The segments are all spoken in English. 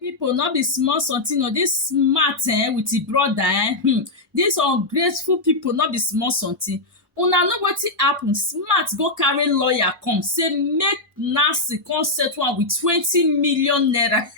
People not be small something or this smart with the brother This ungrateful people not be small something. Una know wetin happen. Smart go carry lawyer come say make Nasty come settle am with 20 million naira.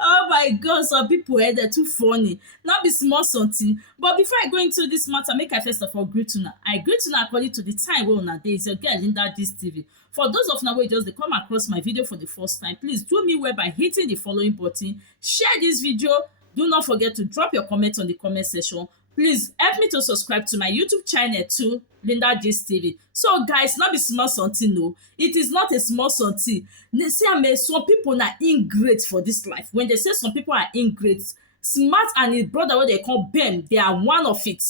Oh my god, some people they too funny. Not be small something. But before I go into this matter, make I first of all greet una. I greet una according to the time wey una dey. Is your girl Linda this TV. For those of una wey just dey come across my video for the first time, please do me well by hitting the following button. Share this video. Do not forget to drop your comment on the comment section. Please help me to subscribe to my YouTube channel too, Linda this TV. So guys, not be small something, no. It is not a small something. They say some people are ingrate for this life. When they say some people are ingrate, Smart and his brother, what they call Ben, they are one of it.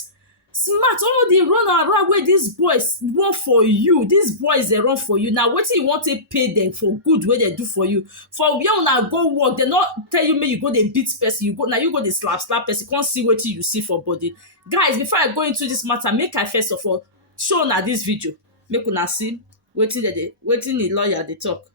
Smart, all the run around where these boys run for you. These boys they run for you. Now, what you want to pay them for good what they do for you? For where una go work, they not tell you me you go they beat person, you go now you go they slap person, you can't see what you see for body. Guys, before I go into this matter, make I first of all show una this video. Make una see waiting the lawyer they talk.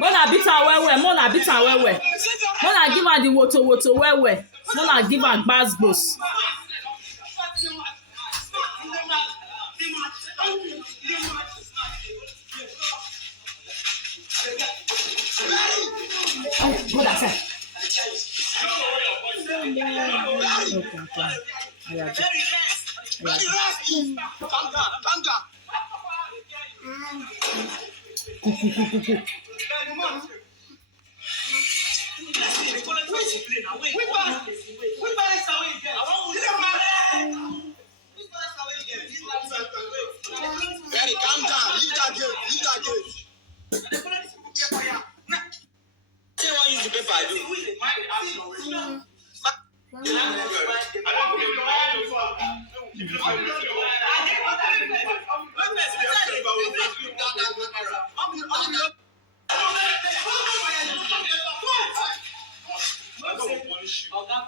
Mona beat her well. Mona beat her well. Mona give her the woto well. Mona give her gbas. Go that side. Okay. Daddy, calm down. Leave that gate. Say one use the paper I do.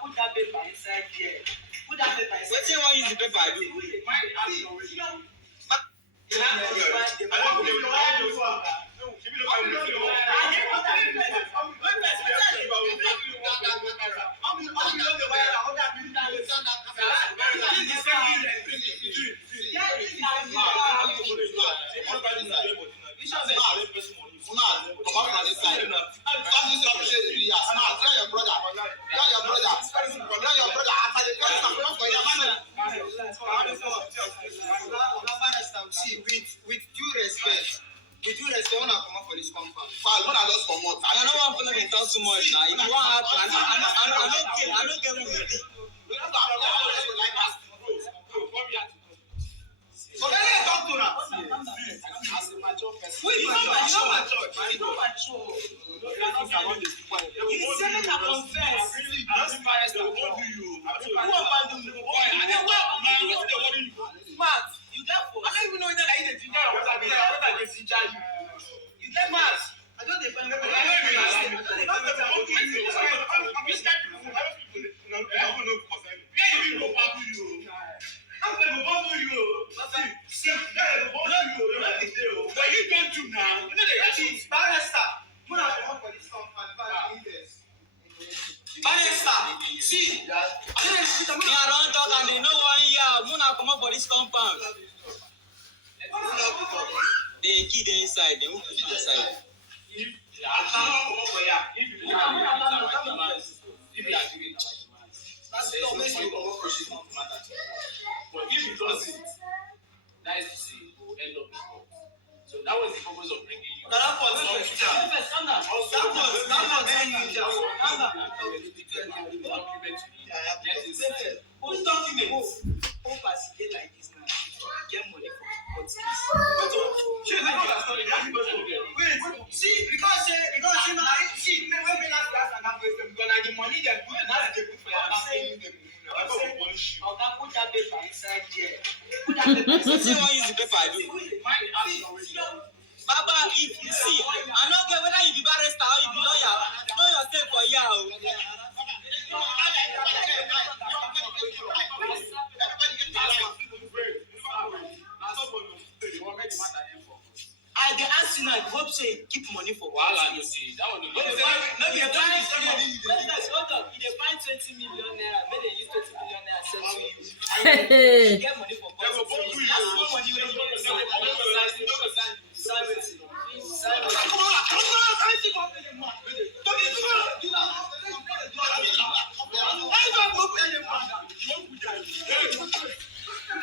Put that paper inside here. Put that paper inside. Let's say one use the paper I do. See, with due respect, when I come up for this compound, when I just come out, I don't want to talk too much now. If you want to happen, I don't get who you be. We don't talk like that. So let me talk to her. this compound. They kid inside, they won't put it inside. But if it doesn't, that is to say, it will end up in court. So that was the purpose of bringing you. Who's documents? Hope as you get like this now, get money from court case. Wait, see, because now, see, when we last and that person, because the money they put, now they put for your family, put that paper inside there. Put that paper inside. See, why use the paper? I do. Baba, if you see, I don't care whether you be barrister or you be lawyer, know yourself for year. I can ask you now, I hope say keep money for Well, you see, that one. Maybe a bank hold up. If they find 20 million naira, maybe they use 20 million naira sell to you. Get money for cost. That's money when you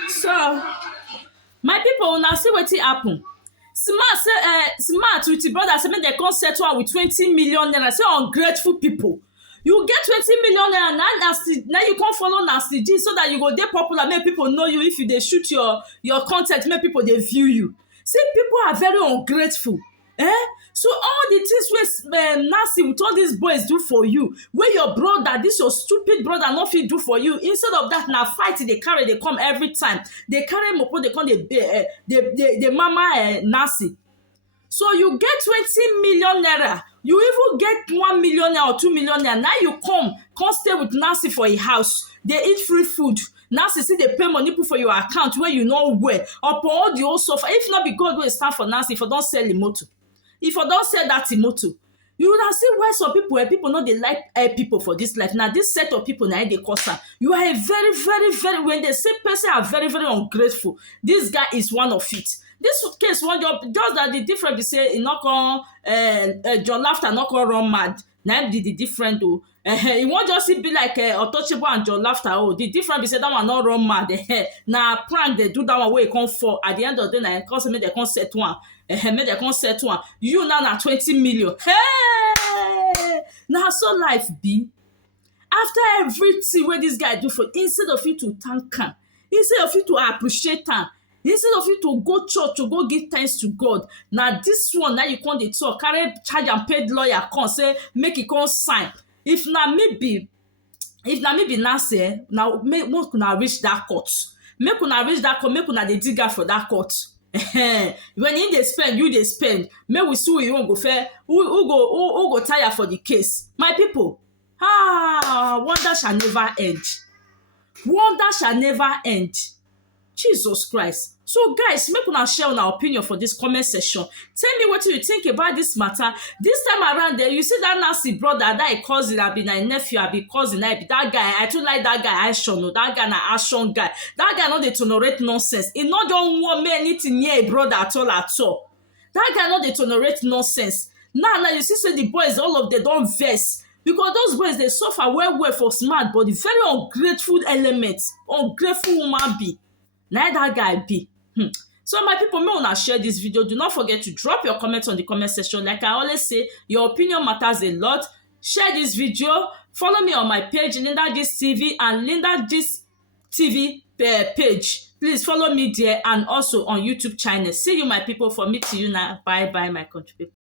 So, my people, now see what happen. Smart with the brother say make dem come settle with 20 million naira. Say ungrateful people. You get 20 million naira now you come follow NhastyJee so that you go dey popular, make people know you. If you dey shoot your content, make people dey view you. See, people are very ungrateful. So all the things wey Nasty with all these boys do for you, wey your brother, this your stupid brother, no fit do for you. Instead of that, na fight they carry, they come every time. They carry mopo, they come the mama Nasty. So you get 20 million naira. You even get 1 million naira or 2 million naira. Now you come stay with Nasty for a house. They eat free food. Nasty see they pay money put for your account where you know where. Upon all the whole suffer. If not be God will stand for Nasty, if you don't sell the motor. If I don't sell that motor, you will see why some people know they like people for this life. Now this set of people now they cause am. You are a very, very, very, when the same person are very, very ungrateful. This guy is one of it. This case one job just that the difference be say e not come your laughter not come run mad. Now the different though. It won't just be like untouchable and your laughter. Oh, the difference be say that one not run mad. Now prank they do that one way come for at the end of the day. Cause me they come set one. Make they come set one. You now na 20 million. Hey, now so life be. After everything where this guy do for, instead of you to thank him, instead of you to appreciate him, instead of you to go church to go give thanks to God, now this one now you come dey talk, carry charge and paid lawyer come say make it come sign. If na me be Nasty, now make una reach that court. Make una reach that court. Make una dey dig out for that court. When you dey spend, you dey spend. May we see who you won't go fair. Who go tire for the case? My people, wonder shall never end. Wonder shall never end. Jesus Christ. So guys, make una share una opinion for this comment section. Tell me what you think about this matter. This time around there, you see that Nasty brother, that cousin, I be my nephew, I be cousin, I be that guy. I too like that guy, action. No, that guy na action guy. That guy no dey tolerate nonsense. He not don't want me anything near a brother at all. That guy no dey tolerate nonsense. Now you see, say the boys, all of them don't vex. Because those boys, they suffer well for smart, but the very ungrateful element, ungrateful woman be. Now that guy be. So my people, may una share this video. Do not forget to drop your comments on the comment section. Like I always say, your opinion matters a lot. Share this video. Follow me on my page, NhastyJee TV and NhastyJee TV page. Please follow me there and also on YouTube channel. See you, my people. For me to you now. Bye, my country people.